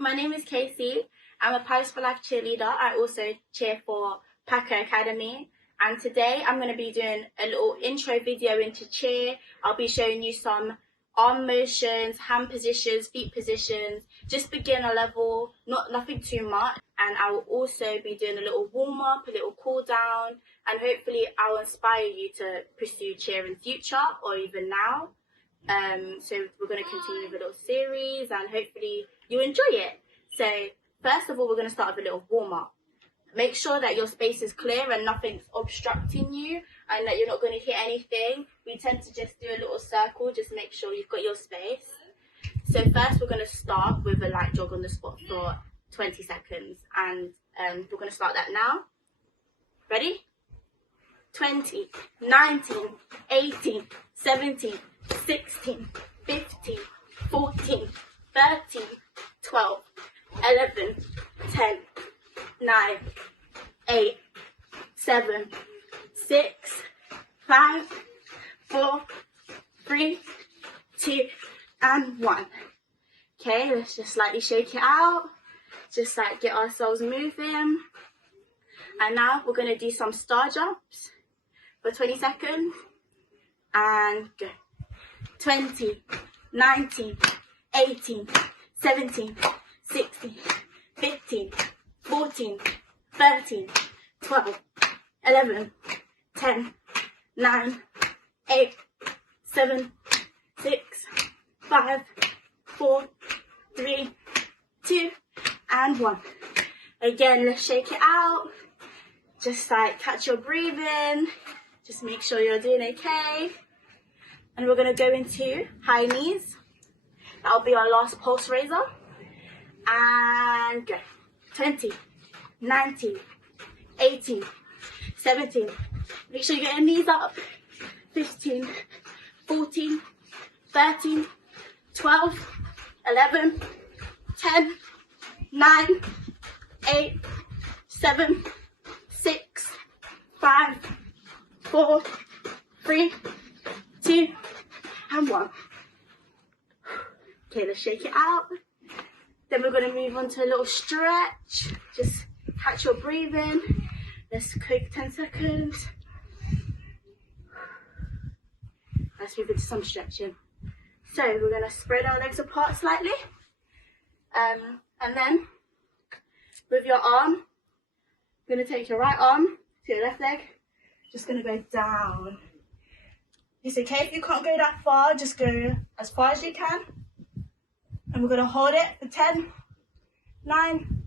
my name is Casey. I'm a Paris for Life cheerleader. I also cheer for PACA Academy. And today I'm going to be doing a little intro video into cheer. I'll be showing you some arm motions, hand positions, feet positions, just beginner level, nothing too much. And I will also be doing a little warm up, a little cool down, and hopefully I'll inspire you to pursue cheer in future or even now. So we're going to continue with a little series and hopefully you enjoy it. So first of all, we're going to start with a little warm up. Make sure that your space is clear and nothing's obstructing you and that you're not going to hit anything. We tend to just do a little circle, just make sure you've got your space. So first we're going to start with a light jog on the spot for 20 seconds and we're going to start that now. Ready? 20, 19, 18, 17, 16, 15, 14, 13, 12, 11, 10, 9, 8, 7, 6, 5, 4, 3, 2, and 1. Okay, let's just slightly shake it out. Just like get ourselves moving. And now we're going to do some star jumps for 20 seconds. And go. 20, 19, 18, 17, 16, 15, 14, 13, 12, 11, 10, 9, 8, 7, 6, 5, 4, 3, 2, and 1. Again, let's shake it out. Just like catch your breathing. Just make sure you're doing okay. And we're going to go into high knees. That'll be our last pulse raiser. And go. 20, 19, 18, 17. Make sure you get your knees up. 15, 14, 13, 12, 11, 10, 9, 8, 7, 6, 5, 4, 3, 2, and 1. Okay, let's shake it out. Then we're going to move on to a little stretch. Just catch your breathing. Let's quick 10 seconds. Let's move into some stretching. So we're going to spread our legs apart slightly. And then with your arm, you're going to take your right arm to your left leg. Just going to go down. It's okay if you can't go that far, just go as far as you can. And we're going to hold it for 10, 9,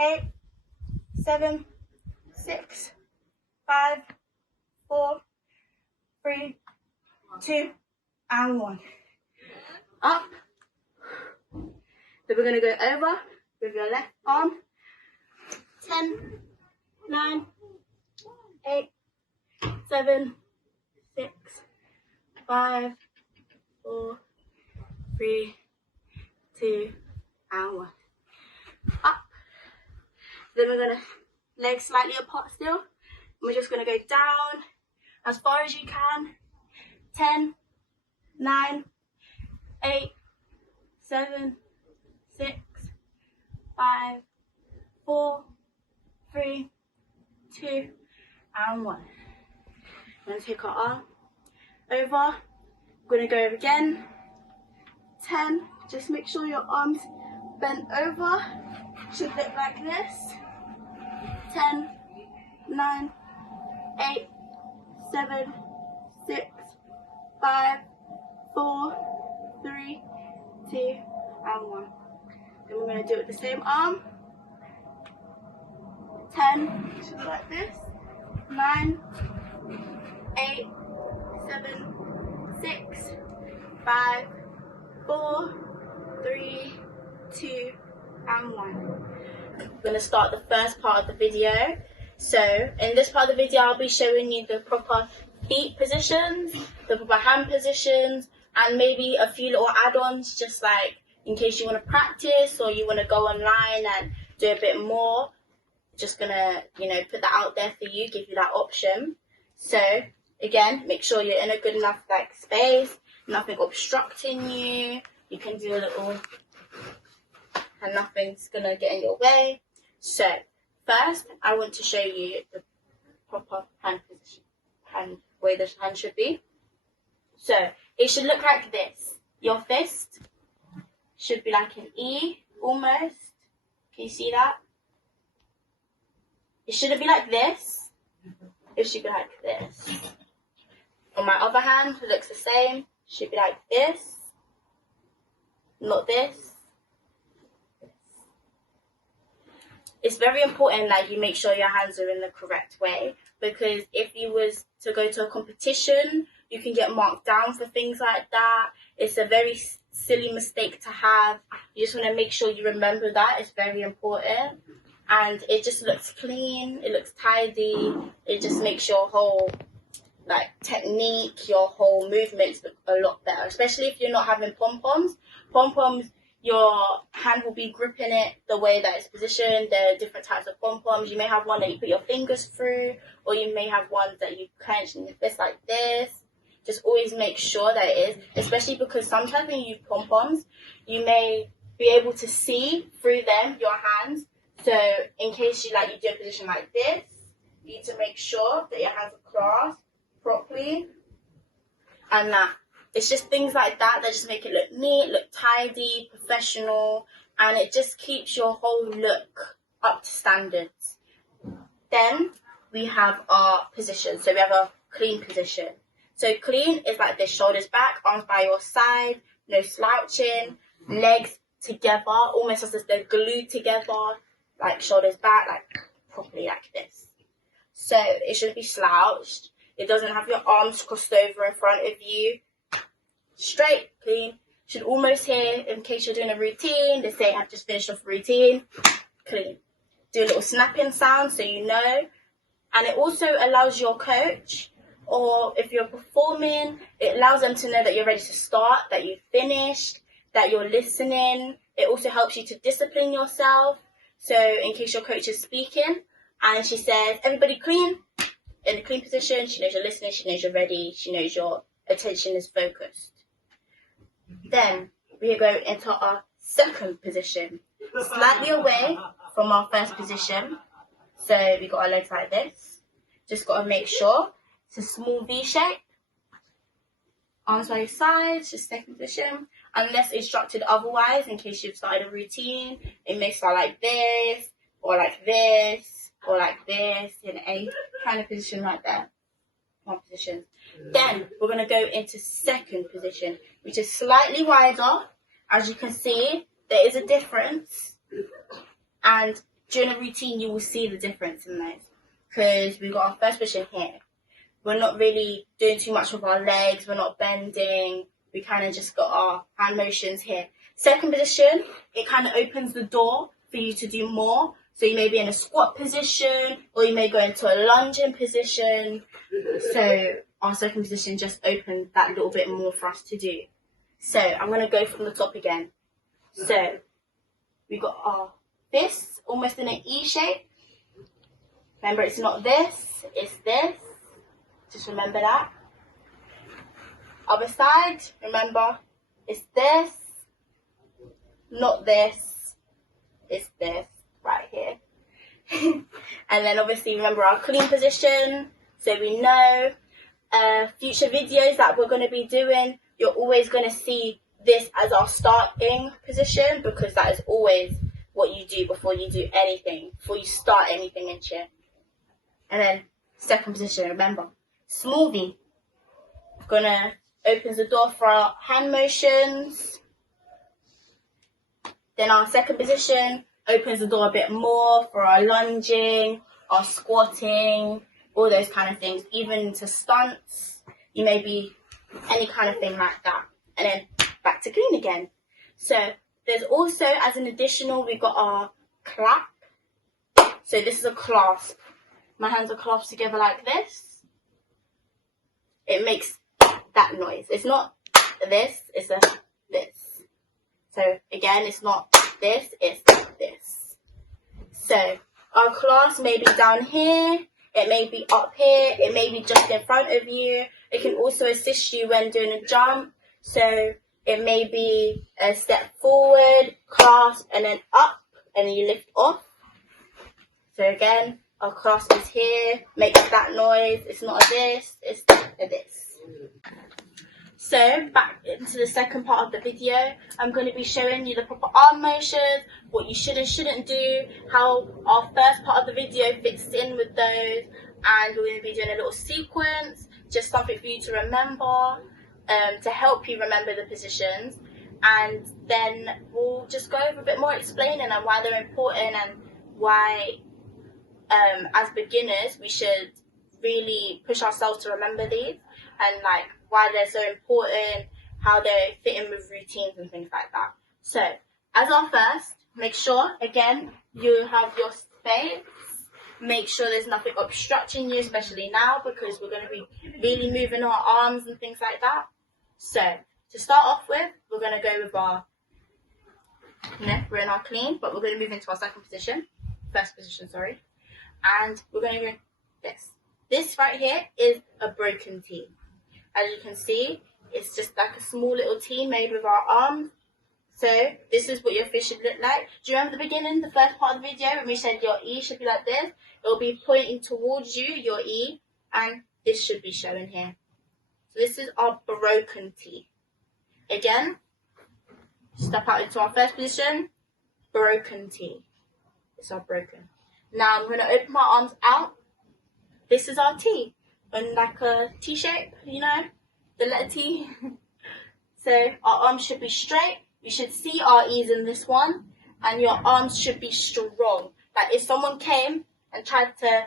8, 7, 6, 5, 4, 3, 2, and 1. Up. Then we're going to go over with your left arm. 10, 9, 8, 7, 6, 5, 4, 3, 2, and 1. Up. Then we're going to legs slightly apart still. And we're just going to go down as far as you can. 10, 9, 8, 7, 6, 5, 4, 3, 2, and 1. I'm going to take our arm over. We're going to go over again. 10. Just make sure your arms bent over. Should look like this. 10, 9, 8, 7, 6, 5, 4, 3, 2, and 1. Then we're going to do it with the same arm. 10, should look like this. 9, 8, 7, 6, 5, 4, 3, 2, and 1. I'm going to start the first part of the video. So in this part of the video, I'll be showing you the proper feet positions, the proper hand positions, and maybe a few little add-ons, just like in case you want to practice or you want to go online and do a bit more. Just gonna, put that out there for you, give you that option. So again, make sure you're in a good enough space, nothing obstructing you. You can do a little and nothing's going to get in your way. So first, I want to show you the proper hand position, way the hand should be. So it should look like this. Your fist should be like an E, almost. Can you see that? It shouldn't be like this. It should be like this. On my other hand, it looks the same. Should be like this. Not this. It's very important that you make sure your hands are in the correct way, because if you was to go to a competition, you can get marked down for things like that. It's a very silly mistake to have. You just want to make sure you remember that. It's very important. And it just looks clean. It looks tidy. It just makes your whole technique, your whole movements look a lot better, especially if you're not having pom-poms. Pom-poms, your hand will be gripping it the way that it's positioned. There are different types of pom-poms. You may have one that you put your fingers through, or you may have ones that you clench in your fist like this. Just always make sure that it is, especially because sometimes when you use pom-poms, you may be able to see through them, your hands. So in case you do a position like this, you need to make sure that your hands are clasped properly. And that it's just things like that just make it look neat, look tidy, professional, and it just keeps your whole look up to standards. Then we have our position. So we have a clean position. So clean is like this: shoulders back, arms by your side, no slouching, legs together, almost as if they're glued together, like shoulders back, like properly like this. So it shouldn't be slouched. It doesn't have your arms crossed over in front of you. Straight, clean. Should almost hear, in case you're doing a routine, they say I've just finished off a routine. Clean. Do a little snapping sound so you know. And it also allows your coach, or if you're performing, it allows them to know that you're ready to start, that you've finished, that you're listening. It also helps you to discipline yourself. So in case your coach is speaking and she says, everybody clean, in a clean position, she knows you're listening, she knows you're ready, she knows your attention is focused. Then we go into our second position, slightly away from our first position. So we got our legs like this. Just got to make sure it's a small V shape. Arms by your sides, just second position. Unless instructed otherwise, in case you've started a routine, it may start like this, or like this, or like this, in any kind of position like that. One position. Then we're going to go into second position, which is slightly wider. As you can see, there is a difference. And during a routine, you will see the difference in those. Because we've got our first position here. We're not really doing too much with our legs. We're not bending. We kind of just got our hand motions here. Second position, it kind of opens the door for you to do more. So you may be in a squat position, or you may go into a lunging position. So our second position just opened that little bit more for us to do. So I'm going to go from the top again. So we got our fists almost in an E shape. Remember, it's not this, it's this. Just remember that. Other side, remember, it's this, not this, it's this right here. And then obviously remember our clean position, so we know. Future videos that we're going to be doing, you're always going to see this as our starting position, because that is always what you do before you do anything, before you start anything in cheer. And then second position, remember, small V. Gonna opens the door for our hand motions. Then our second position opens the door a bit more for our lunging, our squatting, all those kind of things. Even to stunts, you may be any kind of thing like that. And then back to clean again. So there's also, as an additional, we've got our clap. So this is a clasp. My hands are clasped together like this. It makes that noise. It's not this, it's a this. So again, it's not this, it's this. So our clasp may be down here, it may be up here, it may be just in front of you. It can also assist you when doing a jump. So It may be a step forward, clasp, and then up, and then you lift off. So again, our clasp is here, makes that noise. It's not a this, it's a this. So back into the second part of the video, I'm going to be showing you the proper arm motions, what you should and shouldn't do, how our first part of the video fits in with those, and we're going to be doing a little sequence, just something for you to remember, to help you remember the positions, and then we'll just go over a bit more explaining and why they're important and why, as beginners, we should really push ourselves to remember these, and like why they're so important, how they fit in with routines and things like that. So, as our first, make sure, again, you have your space. Make sure there's nothing obstructing you, especially now, because we're going to be really moving our arms and things like that. So, to start off with, we're going to go with our, we're in our clean, but we're going to move into our first position, and we're going to do this. This right here is a broken T. As you can see, it's just like a small little T made with our arms. So this is what your fish should look like. Do you remember the beginning, the first part of the video, when we said your E should be like this? It will be pointing towards you, your E, and this should be showing here. So this is our broken T. Again, step out into our first position, broken T. It's our broken. Now I'm going to open my arms out. This is our T. In like a T shape, you know, the letter T. So our arms should be straight. You should see our E's in this one, and your arms should be strong. Like if someone came and tried to,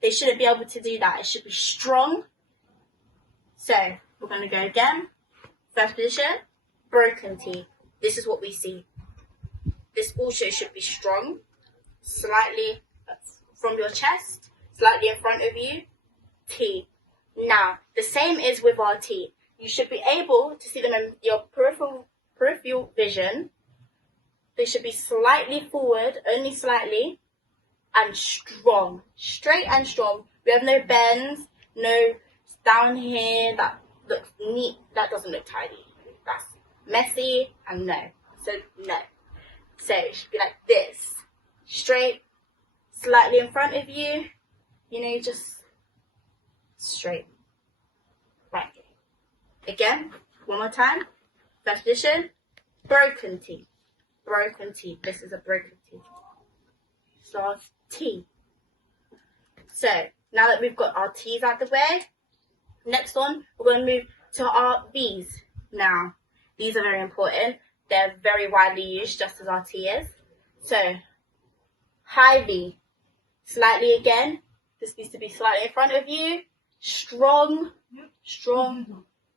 they shouldn't be able to do that. It should be strong. So we're going to go again. First position, broken T. This is what we see. This also should be strong, slightly from your chest, slightly in front of you. T. Now, the same is with our T. You should be able to see them in your peripheral vision. They should be slightly forward, only slightly, and strong. Straight and strong. We have no bends, no down here that looks neat. That doesn't look tidy. That's messy and no. So, no. So, it should be like this. Straight, slightly in front of you. You know, just straight. Right. Again, one more time. First position, broken T. Broken T. This is a broken T. So T. So now that we've got our T's out the way, next one, we're going to move to our V's. Now, these are very important. They're very widely used, just as our T is. So, high V. Slightly again. This needs to be slightly in front of you. Strong,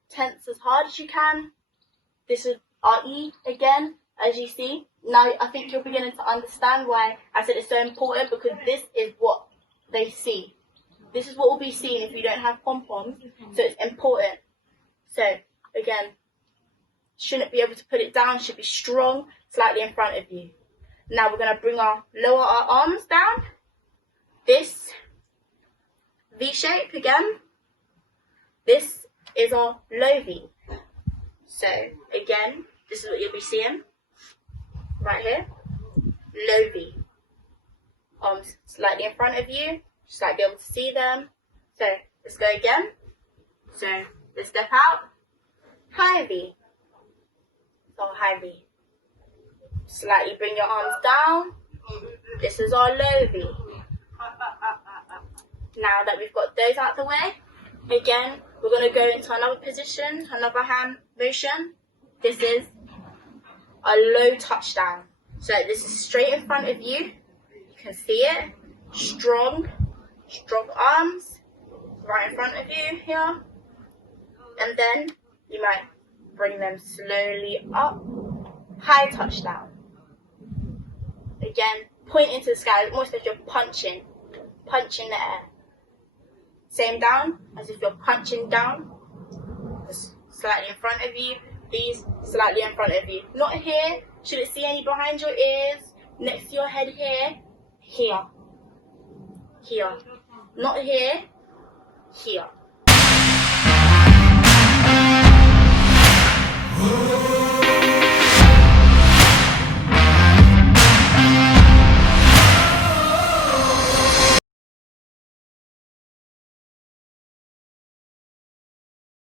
tense as hard as you can. This is our E again, as you see. Now I think you're beginning to understand why I said it's so important, because this is what they see. This is what will be seen if you don't have pom-poms, so it's important. So again, shouldn't be able to put it down, should be strong, slightly in front of you. Now we're going to lower our arms down. This V shape again. This is our low V. So again, this is what you'll be seeing right here. Low V. Arms slightly in front of you, just like be able to see them. So let's go again. So let's step out. High V. So high V. Slightly bring your arms down. This is our low V. Now that we've got those out the way, again, we're going to go into another position, another hand motion. This is a low touchdown. So this is straight in front of you. You can see it. Strong arms right in front of you here. And then you might bring them slowly up. High touchdown. Again, point into the sky, almost as you're punching the air. Same down, as if you're punching down. Just slightly in front of you. These slightly in front of you. Not here. Shouldn't see any behind your ears. Next to your head here. Here. Here. Not here. Here.